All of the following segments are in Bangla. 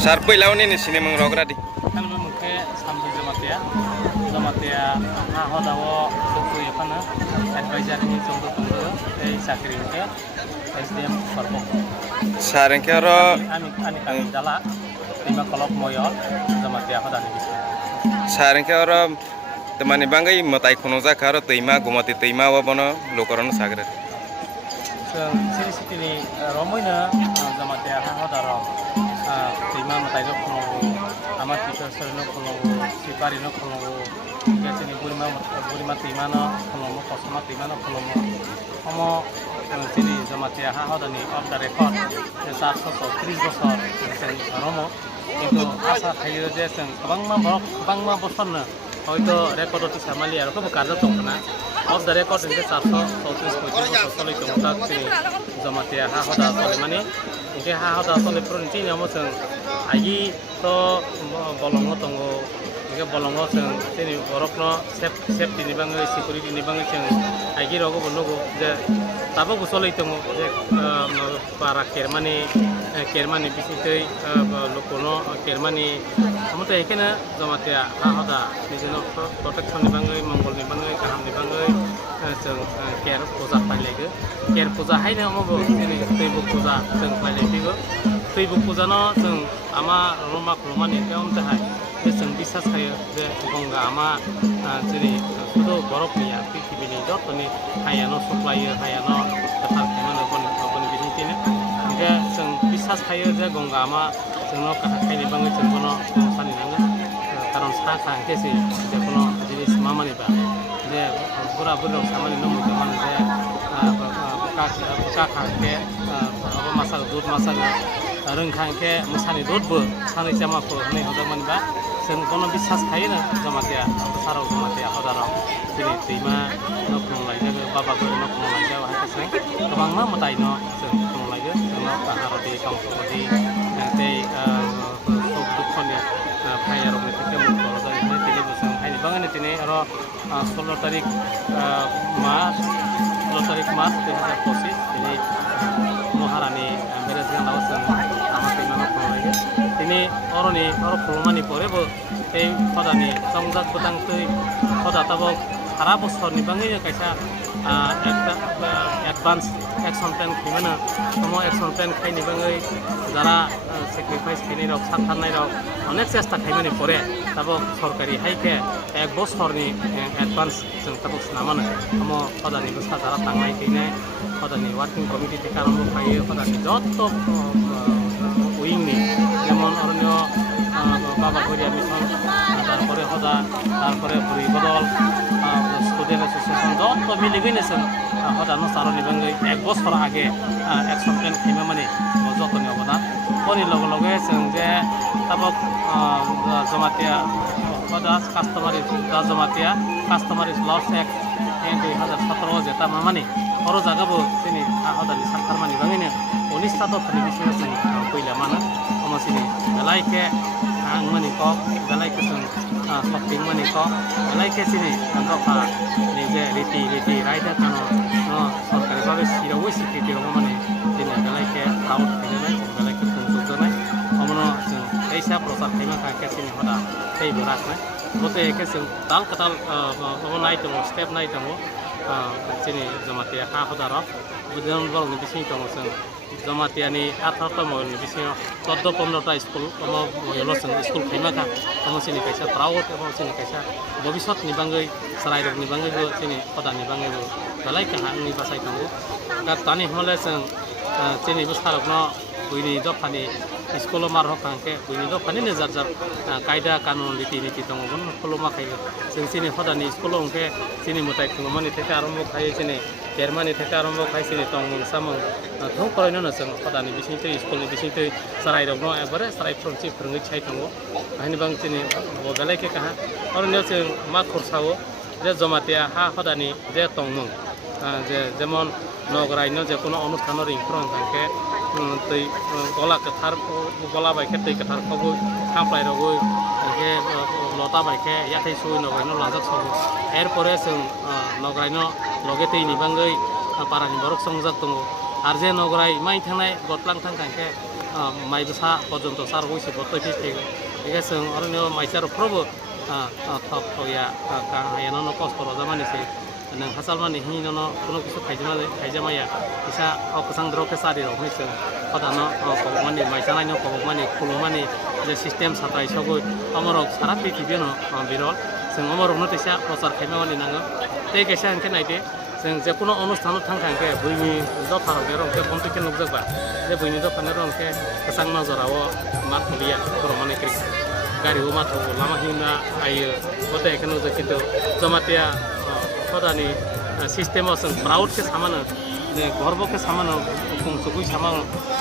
Sarpoi lawan ini sini mengrograt di. Kan mungkin sambil jematia, hodawo tuku ya pana, advisor ini contoh sakri ke, SDM Parpok. Sareng ke ro. Kami jala, lima kolok moyol, jematia hodan ini. Sareng ke ro temani banggai matai konoza karo teima gomati teima wabono lokoron sagret. Sini romoina jematia hodaro. Teima matai no kono amat kita serno kono sipari no kono ya sini burima teima no kono kosma teima no kono omo sini jematia hodani off the record 730 বছর sini romo কিন্তু আশা থাইলো যে বাংমা বছর না হয়তো রেকর্ড হতে সামালি আর কো কাজ তো না অফ দ্য রেকর্ড ইনকে 735 বছর চলে তো তা sini jematia hoda চলে মানে 이게 하하다 손에 프로는 찐이 아무튼 아기 또 bolongo tongo 이게 bolongo ซึ่ง sini borokno safety ni bangai security ni bangai ซึ่ง 아기 rogo bonogo je tabo gusole tongo je para kermani bisitei lokono kermani amuto ekena jamatia hahada nijono protection ni bangai mongol ni bangai kaham ni bangai ซึ่งcare puja pailege care puja haina amobo sini teibu puja ซึ่งpailege teibu puja no ซึ่งama roma kromani keom tahai ซึ่งবিশ্বাস hayo je gongga ama sini sudo borok ni pithibini jotoni hayano supply hayano kathal kemano boni binitine ge ซึ่งবিশ্বাস hayo je gongga ama जोंनो खायनि बाङै जों कोन सानि नाङो कारण सा खांके सि जे कोन जिनिस मामानि बा जे बुरा सामानि न मुके मान जे का खांके अब मासा दूध मासा रोंखांके मोसानि दूधबो सानै जामाखौ नै हजमन बा जों कोन বিশ্বাস खायनो जमातिया साराव जमातिया हजाराव दिनै दैमा न खुंलायनो बाबाबो न खुंलायनो हायसे गोबां मा मताय न जों खुंलायनो जोंनो काहारदि कामखौदि दै सब दुखनि फायारनि थिके मुखर जाय दिनै बोसों हायनि बाङानि दिनै आरो 16 तारिख मार्च 2025 दिनै महारानी बेरेजगानाव जों आमाखै न खुंलायनो दिनै अरनि खुंमानि परेबो এই হদানি সংজাত বতাংতৈ হদাতাব সারা বছরনি বাঙাইनो কাইसा একটা অ্যাডভান্স অ্যাকশন প্ল্যান খাইমানো তম অ্যাকশন প্ল্যান খাইনি বাঙাই যারা স্যাক্রিফাইস খাইনি রক সাথানাই রক অনেক চেষ্টা খাইমানি পরে তাব সরকারি হাইকে এক বছরনি অ্যাডভান্স जों তাব নামানো তম হদানি বসা যারা তাंनाय খাইনাय হদানি ওয়ার্কিং কমিটি থেকে আরম্ভ খাইয়ে হদানি যত উইংনি যেমন অরণ্য বাবা গরিয়া মিশন তারপরে হদা তারপরে বুড়ি বদল স্টুডেন্ট অ্যাসোসিয়েশন যত মিলিগैनो जों হদানো সারনি বাङै এক বছর আগে অ্যাকশন প্ল্যান খাইমা মানে যতনি অবদাन পনি লগে লগে जों যে তাবক জমাতিয়া হদা কাস্টমারি লস অ্যাক্ট 2017 যেটা মামানি অর জায়গাবো তিনি হদানি সারকার মানি বাङैनो 19 টা দফাनि बिसिङाव जों फैला मानो अमसिनि लाइके आं मानि को लाइके जों शपिं मानि को लाइके सिनि दफा निजे रीति रायदा कानो सरकारि भाबे सिरावो सिक्रिटि रङ माने दिनै लाइके आउट खालामनाय लाइके खुंजोबनाय अमनो जों ऐसा प्रचार खालामनो थाखाय सिनि हदा फैबो राखनाय मते एके जों दाल कताल नाय दङ स्टेप नाय दङ सिनि जमातिया हदाराव बुदन बलनि बिसिं दङ जों जमातियानि 18 मयलनि बिसिङाव 14-15टा स्कुल स्कुल खाइमाखा सिनि खायसा प्राउड सिनि खायसा भबिष्यतनि बाङै सारायरगनि बाङैबो सिनि हदानि बाङैबो दालाय काहा आंनि बासाय दङ दा दानि हले जों सिनिबो सारगनो buini dopani school mar hok kangke buini dopani ne jar jar kaida kanun riti niti tong gon koloma khai sing sini hodani school ongke sini mutai khumani theke arambo khai sini Germany theke arambo khai sini tong samong thong koraino na sang hodani bisinte school ni bisinte sarai rok no ebare sarai frongchi frungi chai tongo ahini bang sini bo belai ke kaha orne sing ma khorsawo যে জমাতিয়া হা হদানি যে তংমং যে যেমন নগরাইনো যে কোনো অনুষ্ঠানের রিংফ্রং থাকে তৈ গলা কথার গলা বাইকে তৈ কথার খবো খামপ্লাই রগৈ যে লতা বাইকে ইয়াতে সুই নগরাইনো লাজাক সব এরপরে जों নগরাইনো লগে তৈ নিবাঙ্গৈ পারানি বরক সংজাক দङ আর যে নগরাই মাই থানায় বটলাং থাং থাকে মাইবসা পর্যন্ত সার হইছে বতৈ ঠিক এগে जों অরণ্য মাইসার প্রভু thok ya ka no kosto ro zamani se nang hasal mani hi no kono kisu khaijama ya isa okasang dro ke sari ro hise padano ko mani maisana no ko mani kulo mani je system satai sogoi amorok sara prithibi no birol जों amorok no tisa prosar khaima mani nang te kesa anke naite जों जे कोनो অনুষ্ঠান थांखांके बुइनि दफा रो के कम्पिटिसन नुकजोबा जे बुइनि दफा ने रंके कसang नजराव माथलिया परमाने क्रिक गारि उमा थाव लामा हिना आयो बते एखनो जे किन्तु जमातिया सदानि सिस्टेमाव जों प्राउड के सामान जे गर्व के सामान कुंसुगुइ सामान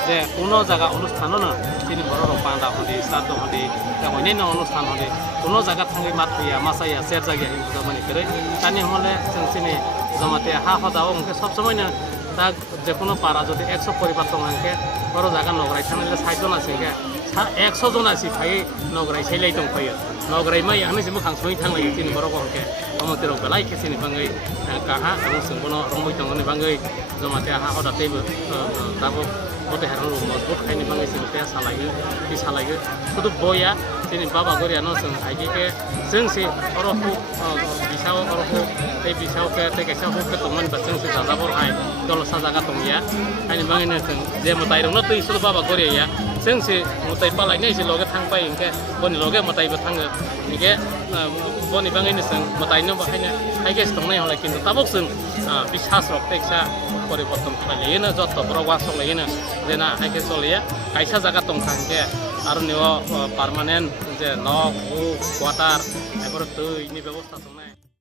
जे कोनो जागा অনুষ্ঠান न तिनि बरो पांडा हदि साद हदि अनेन অনুষ্ঠান हदि कोनो जागा थांगै माथलिया मासाया सेर जागिया हिंसा माने करे तानि हले जों सिनि जमातिया हा हदाव उनके सब समय न ता जे कोनो पारा जदि 100 परिवार दंके बरो जागा नगराय थानाले 60 जन आसिके 100 जन आसि फाय नगराय साइलाय दंफायो नगराय माय आनो जे मोखां सय थांलाय तिनि बरो गहके अमतिरो गलाय केसिनि बांगै काहा आरो जोंबोनो रंबय दंनि बांगै जमातिया हा हदा तेबो दाबो बते हारो मजबुत खायनि बांगै जों पे सालायो बि सालायो शुद्ध बया तिनि बाबा गरिया न जों आइगे जों से अरखौ बिसाव अरखौ ते बिसाव के ते केसा हो के तमन बसं से जाजाबर हाय दल साजागा दंया आइनि बांगैनो जों जे मताय रंनो तै सुल बाबा गरिया जों से मताय पालायनाय से लगे थांबाय इनके बनि लगे मतायबो थाङो इगे बनि बांगैनो जों मतायनो बाहायनो हायगेस दंनाय हले किन्तु ताबक जों बिसास रक तेसा परिवर्तन खालायनो जत प्रवाह सलायनो जेना हायके सलिया कायसा जागा दंखांके आरो नेव पार्मानेन्ट जे न वाटार एफोर दैनि व्यवस्था दंनाय